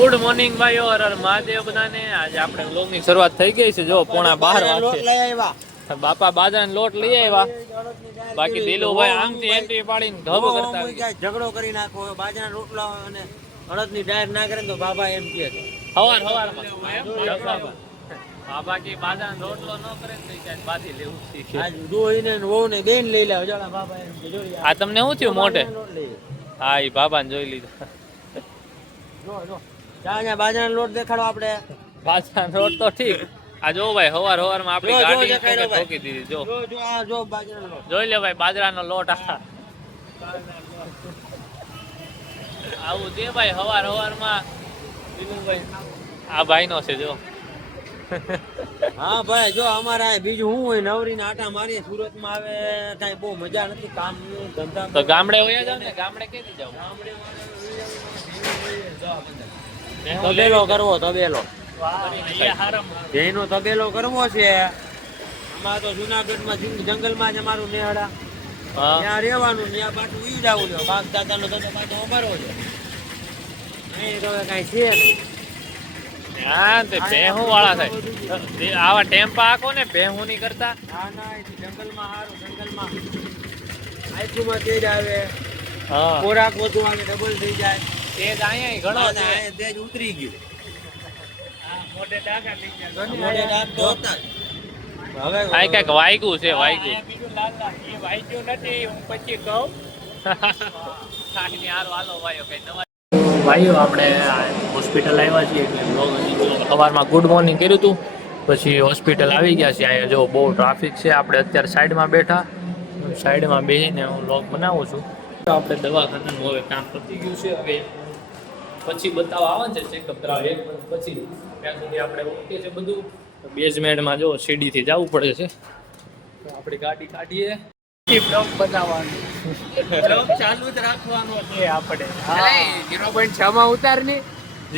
Good morning ભાઈઓ, હર હર મહાદેવ બધાને. આજે આપણે વ્લોગની શરૂઆત થઈ ગઈ છે. જો 11:30 વાગે બાપા બાજરાનો લોટ લઈ આવ્યા. બાકી દિલુભાઈ આમથી એન્ટ્રી પાડીને ધબ કરતા ઝઘડો કરી નાખો. બાજરાના રોટલા અને અડદની ડાયર ના કરે તો બાબા એમ કહે છે સવારમાં બાબા કે બાજરાનો રોટલો ન કરે તો ક્યાંક બાધી લેવું શીખે. આજ ડોહીને વહુ ને બેન લઈ લે. જણા બાબા એમ કે જો આ તમને શું થયું મોઢે? હા, એ બાબાને જોઈ લીધો. જો બાજરાનો લોટ દેખાડો આપણે. બાજરાનો રોટ તો ઠીક. આ જો ભાઈ હવારમાં આપણી ગાડી ઠોકી દીધી. જો જો બાજરાનો લોટ જોઈ લે ભાઈ, બાજરાનો લોટ. આવું દે ભાઈ હવારમાં દિલુભાઈ. આ ભાઈનો છે જો. હા ભાઈ, જો અમારા બીજું શું હોય, નવરીને આટા મારીએ. સુરતમાં આવે કઈ બહુ મજા નથી કામ ધંધા. તો ગામડે વયા જાવ ને. ગામડે કેથી જાવ? તબેલો કરવો, તબેલો જેનો તબેલો કરવો છે. અમારે તો જુનાગઢમાં જંગલમાં જ અમારું નેહડા. ત્યાં રહેવાનું, ત્યાં પાછું ઈ જવું છે. બાપ દાદાનો ધંધો પાછો અમારો છે. અહીં તો કઈ છે નહીં. હા, તે ભેહું વાળા થાય. આવા ટેમ્પા આખો ને ભેહું નહીં કરતા. ના જંગલમાં સારું. જંગલમાં આઈફુમાં તેજ આવે, હા, ખોરાક વધુ આવે, ડબલ થઈ જાય. તેજ અહીંયા ઘણો છે. તેજ ઉતરી ગયું. મોઢે ડાઘા થઈ ગયા. મોઢે ડાઘ તો હતા જ. હવે આ કઈક વાગ્યું છે, વાગ્યું. બીજું લાલ એ વાંચ્યું નથી. હું પછી કહું. ભાઈઓ, આપણે હોસ્પિટલ આવ્યા છીએ એટલે સવારમાં ગુડ મોર્નિંગ કર્યું હતું. પછી હોસ્પિટલ આવી ગયા છીએ. અહીંયા જો બહુ ટ્રાફિક છે. આપણે અત્યારે સાઈડમાં બેઠા. સાઈડમાં બેસીને હું વ્લોગ બનાવું છું. આપણે દવાખાનાનું હવે કામ પતી ગયું છે. હવે પછી બતાવવા આવે છે ચેકઅપ કરાવે. 1 વર્ષ પછી ત્યાં સુધી આપણે ઓકે છે બધું. બેઝમેન્ટમાં જો સીડીથી જવું પડે છે. તો આપણી ગાડી કાઢીએ. બ્લોગ બનાવવાનું, બ્લોગ ચાલુ જ રાખવાનો છે આપણે. 0.6 માં ઉતારની.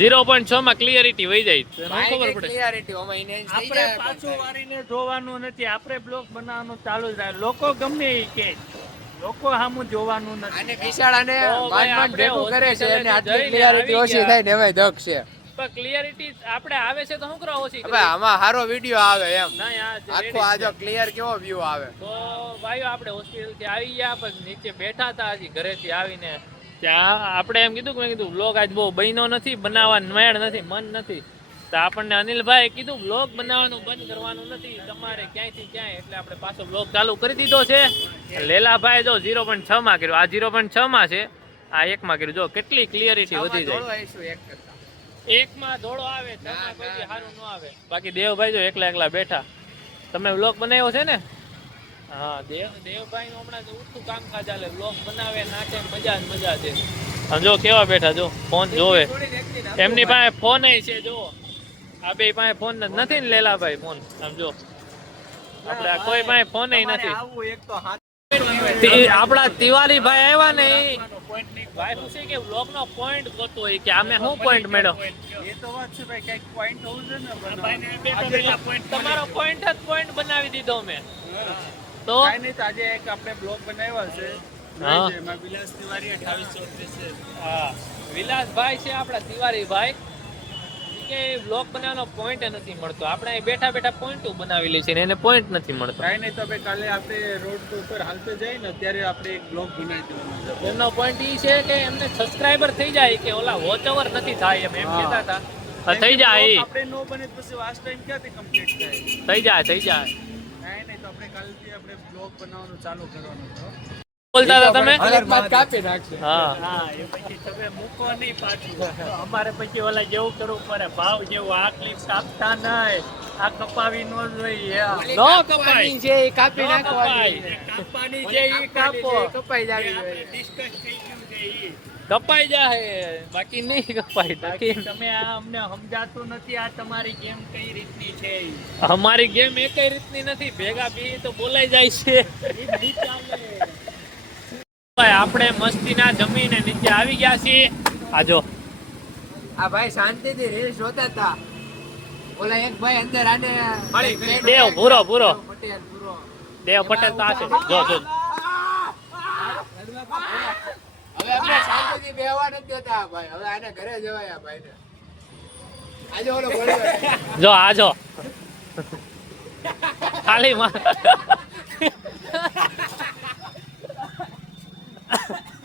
0.6 માં ક્લિયરિટી વહી જાય. ખબર પડે આપણે પાછું વારીને જોવાનું નથી. આપણે બ્લોગ બનાવવાનું ચાલુ જ રાખે. લોકો ગમે એ કે લોકો સામું જોવાનું નથી. અને બિશાળાને માંડ ભેગું કરે છે અને આટલી ક્લિયરિટી ઓછી થાય ને હવે દક છે. પણ ક્લિયરિટી આપણે આવે છે તો શું કરવા ઓછી? હવે આમાં સારો વિડિયો આવે એમ. ના યાર, આખો આ જો ક્લિયર કેવો વ્યૂ આવે. તો ભાઈઓ, આપણે હોસ્પિટલ થી આવી ગયા. પછી નીચે બેઠા હતા. હજી ઘરેથી આવીને ત્યાં આપણે એમ કીધું કે મેં કીધું વ્લોગ આજ બહુ બન્યો નથી, બનાવવાનું મેળ નથી, મન નથી. તો આપણને અનિલભાઈ કીધું વ્લોગ બનાવવાનું બંધ કરવાનું નથી તમારે ક્યાંયથી ક્યાંય. એટલે આપણે પાછો વ્લોગ ચાલુ કરી દીધો છે. લેલાભાઈ જો 0.6 માં કર્યું. આ 0.6 માં છે. આ 1 માં કર્યું. જો કેટલી ક્લિયરિટી વધી જાય. 1 માં ધોળો આવે, 6 માં કોઈ સારું ન આવે. બાકી દેવભાઈ જો એકલા બેઠા. તમે વ્લોગ બનાવ્યો છે ને? હા, દેવભાઈ નું હમણાં ઉઠતું કામકાજ ચાલે. વ્લોગ બનાવે, નાચે, મજા છે. સમજો કેવા બેઠા, જો ફોન જોવે. એમની પાસે ફોન છે. જો આ બે પાસે ફોન નથી ને લેલાભાઈ ફોન. સમજો આપણે કોઈ પાસે ફોન નથી. આપડા તિવારી ભાઈ આવ્યા ને, ભાઈ પૂછે કે વ્લોગ નો પોઈન્ટ ગોતો હોય કે આમે શું પોઈન્ટ મેળો. એ તો વાત છે ભાઈ, કઈક પોઈન્ટ હોવું છે ને. તમારો પોઈન્ટ જ પોઈન્ટ બનાવી દીધો મેં. તો કાઈ નહીં, તો આજે એક આપણે બ્લોગ બનાવ્યો છે. હા, એમાં વિલાસ તિવારી 2830. હા, વિલાસભાઈ છે આપડા તિવારી ભાઈ. કે વ્લોગ બનાવવાનો પોઈન્ટ નથી મળતો. આપણે બેઠા પોઈન્ટ બનાવી લે છે ને એને પોઈન્ટ નથી મળતો. કાઈ નહીં, તો ભાઈ કાલે આપણે રોડ ઉપર હાલતે જઈએ ને ત્યારે આપણે એક બ્લોગ બનાવી દેવાનો. એમનો પોઈન્ટ એ છે કે એમને સબસ્ક્રાઇબર થઈ જાય કે ઓલા વોચ ઓવર નથી થાય એમ કહેતા હતા. થઈ જાય. આપણે નો બને પછી વાસ્ટ ટાઈમ ક્યાંથી કમ્પ્લીટ થાય? થઈ જાય. કાઈ નહીં, તો આપણે કાલથી આપણે બ્લોગ બનાવવાનું ચાલુ કરવાનું છે. બોલતા હતા તમે? કાપી નાખશે. હા, એ પછી તમે મૂકો નહીં પાછું. અમારે પછી ઓલા જેવું કરવું પડે, ભાવ જેવું. આ ક્લિપ કાપતા નહીં, આ કપાવી નો જોઈએ. નો કપાય છે એ કાપી નાખવાની. કાપવાની છે એ કાપો. કપાઈ જાય. ડિસ્કસ થઈ ગયું છે ઈ. કપાઈ જાય, બાકી નહીં કપાય. બાકી તમે આ અમને સમજાતું નથી. આ તમારી ગેમ કઈ રીતની છે ઈ. અમારી ગેમ એકઈ રીતની નથી. ભેગા બી તો બોલાઈ જાય છે. એ નહીં ચાલે. ભાઈ, આપણે મસ્તીના જમીને નીચે આવી ગયા છીએ. આજો આ ભાઈ શાંતિથી રીલ્સ જોતા હતા. ઓલા એક ભાઈ અંદર આને દેવ પૂરો પટેલ પૂરો. દેવ પટેલ તો આ છે. જો હવે આપણે શાંતિથી બેહવા નથી દેતા ભાઈ. હવે આને ઘરે જવાય. આ ભાઈને આજે ઓલો બોલ્યો જો આ જો ખાલી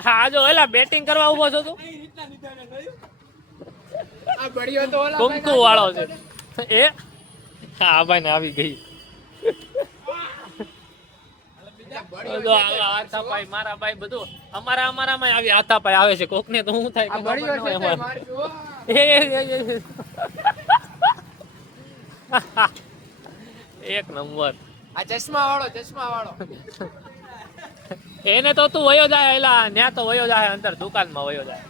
હા જો એલા બેટિંગ કરવા ઉભો છો તું આ બળ્યો તો ઓલા કુંકુ વાળો છે એ હા ભાઈ ને આવી ગઈ જો હાથાપાઈ મારા ભાઈ બધું અમારામાં આવી હાથાપાઈ આવે છે કોક ને તો હું થાય આ બળ્યો છે તે મારજો એક નંબર આ ચશ્મા વાળો એને તો તું વયો જાય એલા ન્યા તો વયો જાય અંદર દુકાનમાં વયો જાય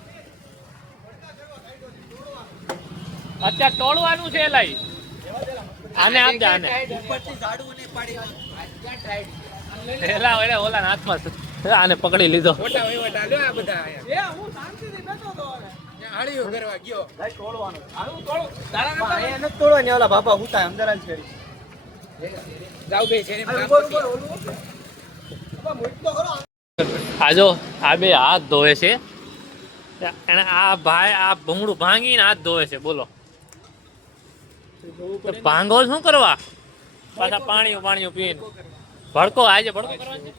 અત્યારે તોડવાનું છે એલા ઈ. આને આપ દે આને ઉપરથી ઝાડુ નહીં પાડી ક્યાં ટાઈડ એલા ઓલા હાથમાં છે. આને પકડી લીધો મોટા વહીવટ આલ્યો આ બધા એ હું શાંતિથી બેઠો તો હવે હાળીઓ કરવા ગયો ભાઈ તોડવાનું હાલું તોડો તારા નતા એ ન તોડવાની ઓલા બાપા હુતા અંદર જ છે જાવ બે છે આ જો આ બે હાથ ધોવે છે અને આ ભાઈ આ ભૂંગળું ભાંગીને હાથ ધોવે છે બોલો તો ભાંગો શું કરવા પાછા પાણી પીને ભડકો આજે ભડકો કરવા છે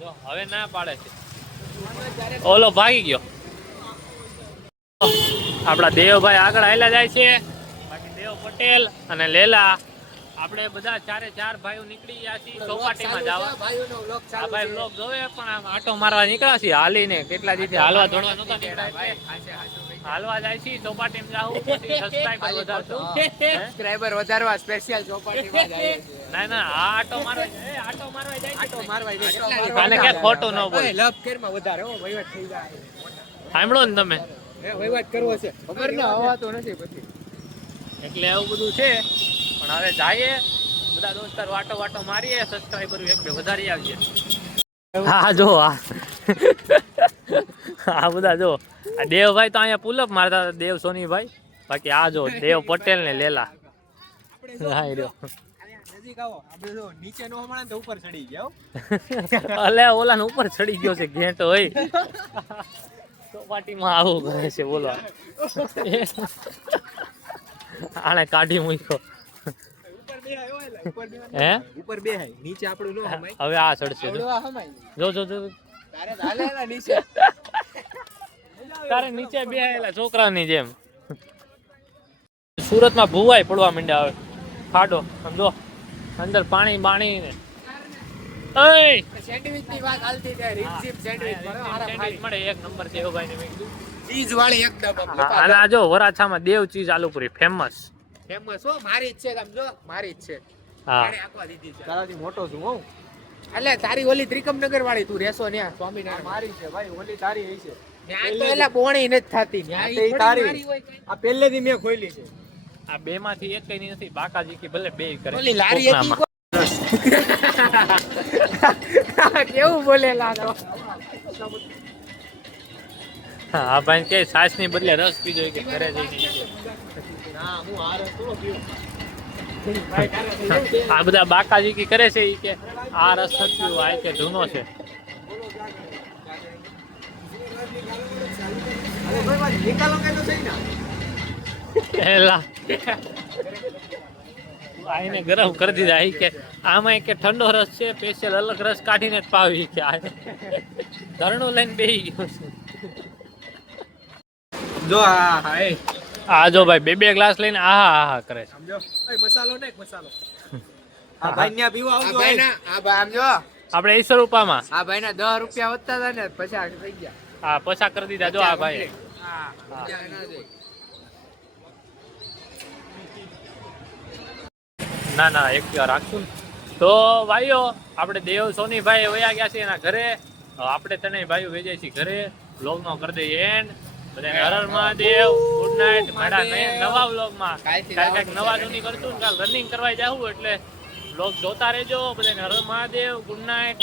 જો હવે ના પાડે છે ઓલો ભાગી ગયો આપડા દેવભાઈ આગળ આયલા જાય છે બાકી દેવ પટેલ અને લેલા આપણે બધા ચારે ચાર ભાઈઓ નીકળી ગયા છીએ ચોપાટીમાં જવા ભાઈઓનો વ્લોગ આ ચાલુ ભાઈ બ્લોગ જોવે પણ આમ આટો મારવા નીકળ્યા છીએ હાલીને કેટલા દિવસથી હાલવા દોડવા નહોતા નીકળ્યા એટલે હાલવા જાય છીએ ચોપાટીમાં જાવું પછી સબસ્ક્રાઇબર વધારશું સબસ્ક્રાઇબર વધારવા સ્પેશિયલ ચોપાટીમાં જાય છે ના આ આટો મારવા જાય આટો મારવા જાય આને ક્યાંક ખોટું ન બોલ લવ કેરમાં વધારે હો વહીવટ થઈ જાય સાંભળો ને તમે વહીવટ કરવો છે ખબર ન હવાતો નથી પછી એટલે એવું બધું છે પણ હવે જઈએ બધા દોસ્તાર વાટો મારીએ સબસ્ક્રાઇબર એક બે વધારી આવીએ હા જો આ બધા જો આ દેવભાઈ તો અહીંયા પુલઅપ મારતા હતા દેવ સોનીભાઈ બાકી આ જો દેવ પટેલ ને લેલા હા રહ્યો નજીક આવો આપણે જો નીચે નો હમણાં તો ઉપર ચડી ગયા અલે ઓલા ને ઉપર ચડી ગયો છે ઘેંટ હોય ચોપાટીમાં આવું કરે છે બોલો આને કાઢી મૂક્યો હે ઉપર બેહાય નીચે આપણું નો હમાય હવે આ ચડશે જો. જો જો જો તારે હાલે ના નીચે તારે નીચે બેહાયેલા છોકરાની જેમ સુરતમાં ભૂવાય પડવા માંડ્યા હવે ખાડો સમજો અંદર પાણી બાણી ને એય સેન્ડવિચ ની વાત હાલતી જાય રીપસીપ સેન્ડવિચ સેન્ડવિચ મળે એક નંબર દેવભાઈ ને મેં કીધું ચીઝ વાળી એકદમ અને આ જો વરાછામાં દેવ ચીઝ આલુપુરી ફેમસ ફેમસ હો મારી જ છે સમજો મારી જ છે હા એને આપવા દીધી છે તારાથી મોટો છું હું એટલે તારી ઓલી ત્રિકમનગર વાળી તું રેસો ન્યા સ્વામિનારાયણ મારી છે ભાઈ ઓલી તારી હઈ છે ન્યા તો એલા બોણી નથી થાતી ન્યા ઈ તારી આ પહેલેથી મેં ખોલી છે આ બે માંથી એક કઈ નથી બાકાજી કે ભલે બે કરે ઓલી લારી હતી કોકનામાં. કેવું બોલેલા તો હા ભાઈ કે સાસ ની બદલે રસ પીજો કે ઘરે જઈને ના હું આ રસ થોડો પીઉં આ બધા બાકાજી કી કરે છે ઈ કે આ રસ નથી પીવો, આ કે જૂનો છે એલા આઈને ગરમ કરી દીધા ઈ કે આમાં કે ઠંડો રસ છે સ્પેશિયલ અલગ રસ કાઢીને જ પાવી કે આ ધરણું લઈને બેહી ગયો છે જો હા હા એ આ જો ભાઈ બે ગ્લાસ લઈને આહા કરે છે સમજો એ મસાલો ને મસાલો આ ભાઈ ને પીવા આવજો આ ભાઈ ના આ ભાઈ આમ જો આપણે 20 રૂપિયામાં આ ભાઈ ના 10 રૂપિયા વધતા હતા ને પછી થઈ ગયા હા પછા કરી દીધા જો આ ભાઈ હા ના દે ના ના એક વાર રાખશું ને. તો ભાઈઓ આપણે દેવ સોનીભાઈ વયા ગયા છે એના ઘરે આપણે ત્રણેય ભાઈઓ વેજાય છે ઘરે વ્લોગનો કરી દઈએ એન્ડ બધાને હર હર મહાદેવ ગુડ નાઇટ મળ્યા નવા વ્લોગમાં કાંઈક નવા જૂની કરશું ને કાલ રનિંગ કરવા જાવું એટલે વ્લોગ જોતા રહેજો બધાને હર હર મહાદેવ ગુડ નાઇટ